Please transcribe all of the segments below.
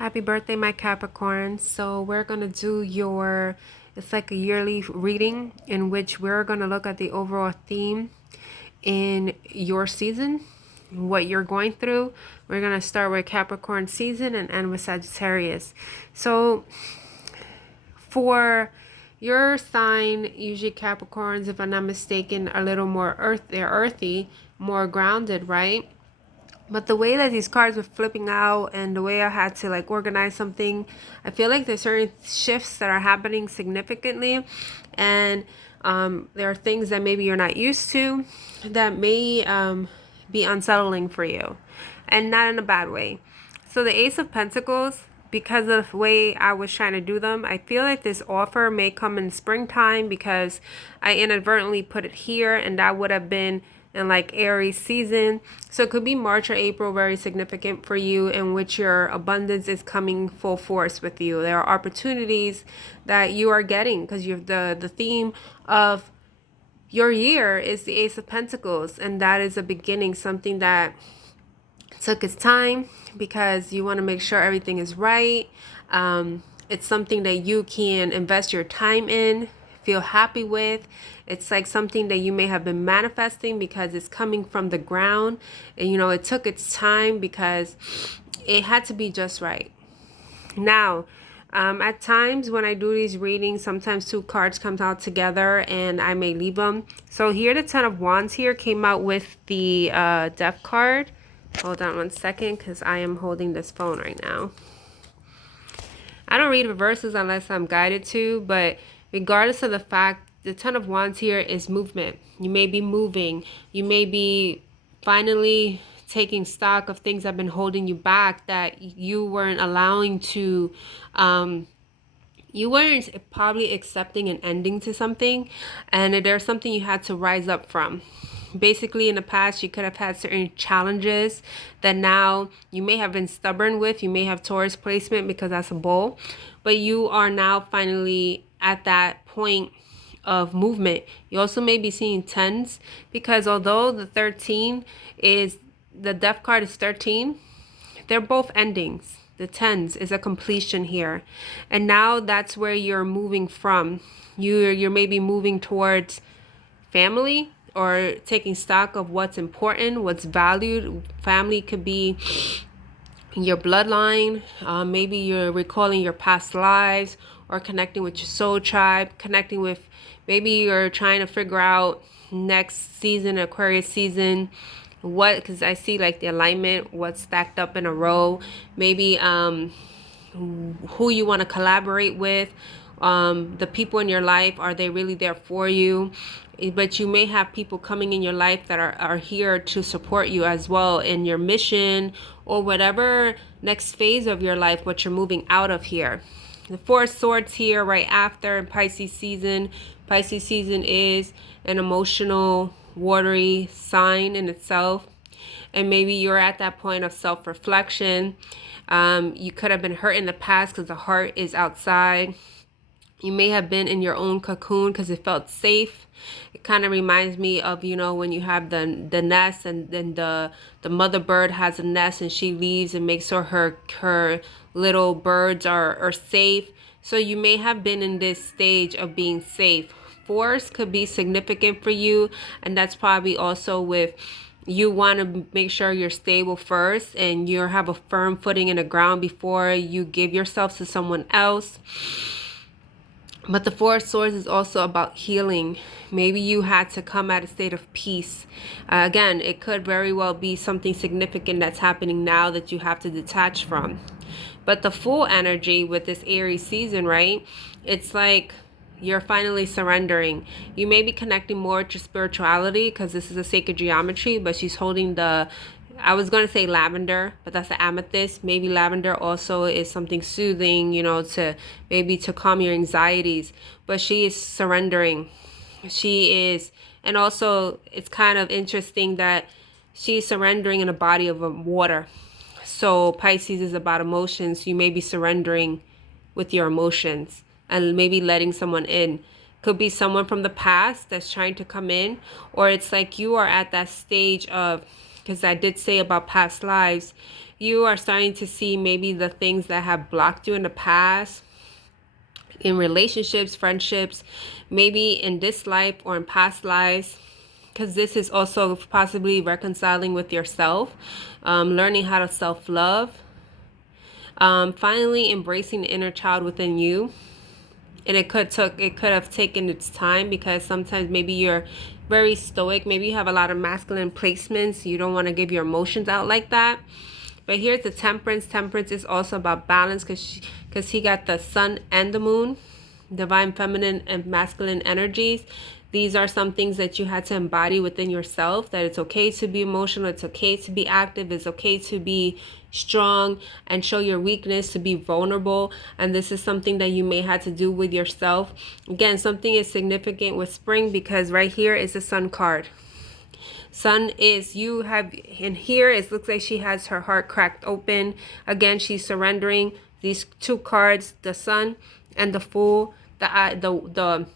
Happy birthday, my Capricorn. So we're going to do it's like a yearly reading in which we're going to look at the overall theme in your season, what you're going through. We're going to start with Capricorn season and end with Sagittarius. So for your sign, usually Capricorns, if I'm not mistaken, are a little more they're earthy, more grounded, right? But the way that these cards were flipping out and the way I had to like organize something, I feel like there's certain shifts that are happening significantly. And there are things that maybe you're not used to that may be unsettling for you. And not in a bad way. So the Ace of Pentacles, because of the way I was trying to do them, I feel like this offer may come in springtime because I inadvertently put it here, and that would have been in like Aries season. So it could be March or April, very significant for you, in which your abundance is coming full force with you. There are opportunities that you are getting because you're the theme of your year is the Ace of Pentacles, and that is a beginning, something that took its time because you want to make sure everything is right. It's something that you can invest your time in, feel happy with. It's like something that you may have been manifesting because it's coming from the ground. And, it took its time because it had to be just right. Now, at times when I do these readings, sometimes two cards come out together and I may leave them. So here, the Ten of Wands here came out with the Death card. Hold on one second because I am holding this phone right now. I don't read reverses unless I'm guided to, but regardless of the fact, the Ten of Wands here is movement. You may be moving. You may be finally taking stock of things that have been holding you back that you weren't allowing to, you weren't probably accepting an ending to something, and there's something you had to rise up from. Basically, in the past, you could have had certain challenges that now you may have been stubborn with. You may have Taurus placement because that's a bull, but you are now finally at that point of movement. You also may be seeing tens because although the 13 is, the death card is 13, they're both endings. The tens is a completion here. And now that's where you're moving from. You're maybe moving towards family or taking stock of what's important, what's valued. Family could be your bloodline. Maybe you're recalling your past lives or connecting with your soul tribe, connecting with, maybe you're trying to figure out next season, Aquarius season, because I see like the alignment, what's stacked up in a row. Maybe who you want to collaborate with. The people in your life, are they really there for you? But you may have people coming in your life that are here to support you as well in your mission or whatever next phase of your life, what you're moving out of here. The Four of Swords here right after Pisces season. Pisces season is an emotional, watery sign in itself. And maybe you're at that point of self-reflection. You could have been hurt in the past because the heart is outside. You may have been in your own cocoon because it felt safe. It kind of reminds me of, when you have the nest, and then the mother bird has a nest and she leaves and makes sure her little birds are safe. So you may have been in this stage of being safe. Force could be significant for you, and that's probably also with, you want to make sure you're stable first and you have a firm footing in the ground before you give yourself to someone else. But the Four of Swords is also about healing. Maybe you had to come at a state of peace. Again, it could very well be something significant that's happening now that you have to detach from. But the Fool energy with this Aries season, right? It's like you're finally surrendering. You may be connecting more to spirituality because this is a sacred geometry, but she's holding I was going to say lavender, but that's the amethyst. Maybe lavender also is something soothing, to calm your anxieties. But she is surrendering. She is, and also it's kind of interesting that she's surrendering in a body of water. So Pisces is about emotions. You may be surrendering with your emotions and maybe letting someone in. Could be someone from the past that's trying to come in, or it's like you are at that stage of, because I did say about past lives, you are starting to see maybe the things that have blocked you in the past, in relationships, friendships, maybe in this life or in past lives, because this is also possibly reconciling with yourself, learning how to self-love, finally embracing the inner child within you. And it could have taken its time, because sometimes maybe you're very stoic, maybe you have a lot of masculine placements, you don't want to give your emotions out like that. But here's the Temperance. Temperance is also about balance, because he got the sun and the moon, divine feminine and masculine energies. These are some things that you had to embody within yourself, that it's okay to be emotional, it's okay to be active, it's okay to be strong and show your weakness, to be vulnerable. And this is something that you may have to do with yourself. Again, something is significant with spring, because right here is the sun card. Sun is, you have in here, it looks like she has her heart cracked open. Again, she's surrendering. These two cards, the sun and the fool, the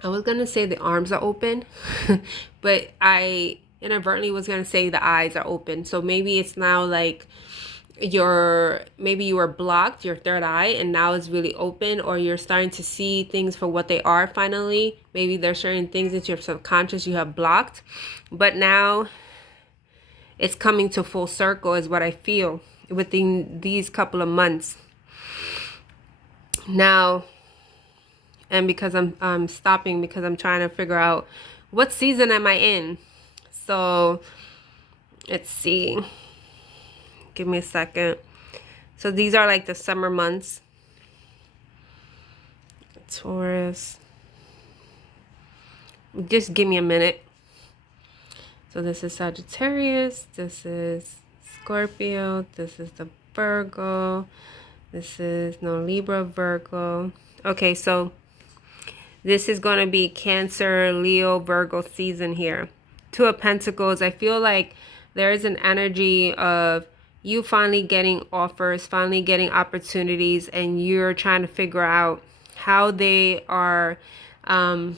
I was gonna say the arms are open, but I inadvertently was gonna say the eyes are open. So maybe it's now like maybe you were blocked, your third eye, and now it's really open, or you're starting to see things for what they are finally. Maybe there's certain things that your subconscious you have blocked, but now it's coming to full circle, is what I feel within these couple of months now. And because I'm stopping, because I'm trying to figure out what season am I in. So let's see, give me a second. So these are like the summer months. Taurus, just give me a minute. So this is Sagittarius, this is Scorpio, this is the Virgo, this is no Libra, Virgo. Okay, so this is going to be Cancer, Leo, Virgo season here. Two of Pentacles. I feel like there is an energy of you finally getting offers, finally getting opportunities, and you're trying to figure out how they are, how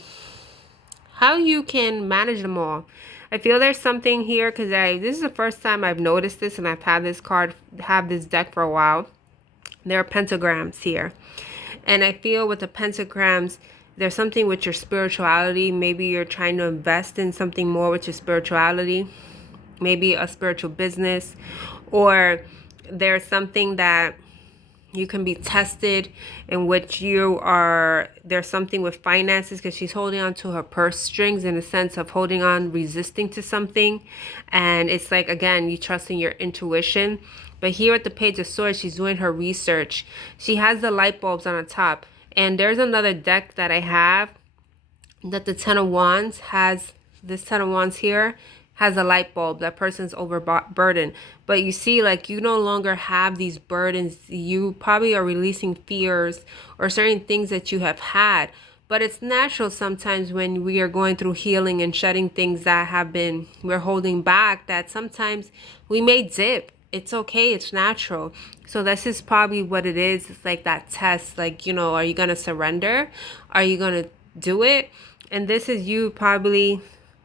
you can manage them all. I feel there's something here, because this is the first time I've noticed this, and I've had this card, have this deck for a while. There are pentagrams here. And I feel with the pentagrams, there's something with your spirituality. Maybe you're trying to invest in something more with your spirituality. Maybe a spiritual business. Or there's something that you can be tested, in which there's something with finances, because she's holding on to her purse strings, in a sense of holding on, resisting to something. And it's like, again, you trusting your intuition. But here at the Page of Swords, she's doing her research. She has the light bulbs on the top. And there's another deck that I have, that the Ten of Wands has. This Ten of Wands here has a light bulb. That person's overburdened. But you see, like, you no longer have these burdens. You probably are releasing fears or certain things that you have had. But it's natural sometimes when we are going through healing and shedding things that we're holding back, that sometimes we may dip. It's okay. It's natural. So this is probably what it is. It's like that test. Like, are you going to surrender? Are you going to do it? And this is you probably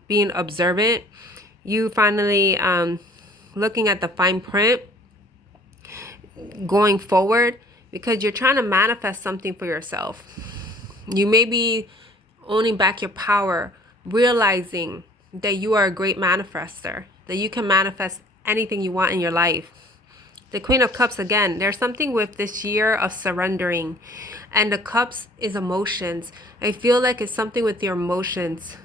being observant. You finally looking at the fine print, going forward, because you're trying to manifest something for yourself. You may be owning back your power, realizing that you are a great manifester, that you can manifest anything you want in your life. The Queen of Cups, again, there's something with this year of surrendering. And the Cups is emotions. I feel like it's something with your emotions.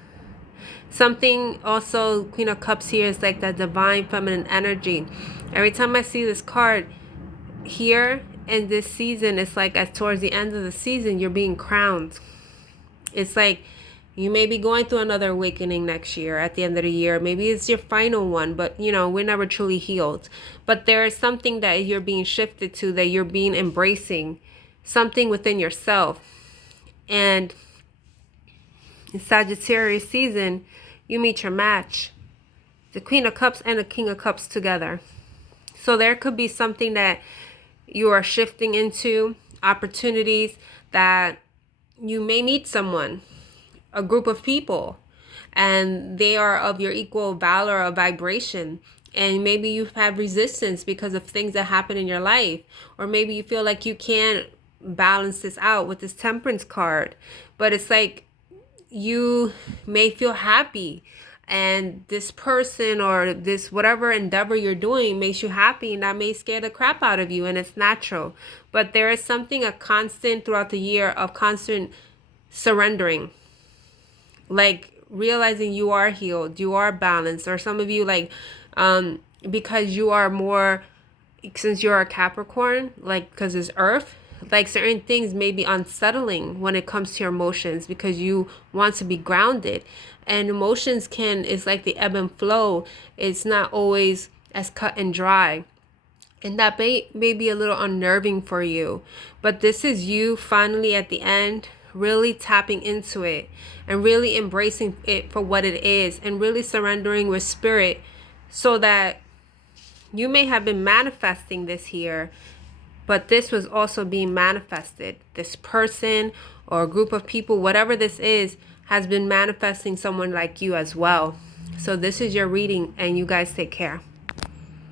Something also, Queen of Cups here is like that divine feminine energy. Every time I see this card here in this season, it's like towards the end of the season, you're being crowned. It's like you may be going through another awakening next year, at the end of the year. Maybe it's your final one, but we're never truly healed. But there is something that you're being shifted to, that you're being embracing, something within yourself. And in Sagittarius season, you meet your match. The Queen of Cups and the King of Cups together. So there could be something that you are shifting into, opportunities that you may meet someone, a group of people, and they are of your equal valor or vibration. And maybe you've had resistance because of things that happen in your life. Or maybe you feel like you can't balance this out with this Temperance card. But it's like you may feel happy, and this person or this whatever endeavor you're doing makes you happy, and that may scare the crap out of you, and it's natural. But there is something, a constant throughout the year of constant surrendering, like realizing you are healed, you are balanced. Or some of you, like, because you are more, since you're a Capricorn, like, because it's earth, like certain things may be unsettling when it comes to your emotions, because you want to be grounded. And emotions it's like the ebb and flow. It's not always as cut and dry. And that may be a little unnerving for you. But this is you finally at the end really tapping into it and really embracing it for what it is, and really surrendering with spirit, so that you may have been manifesting this here, but this was also being manifested. This person or a group of people, whatever this is, has been manifesting someone like you as well. So this is your reading, and you guys take care.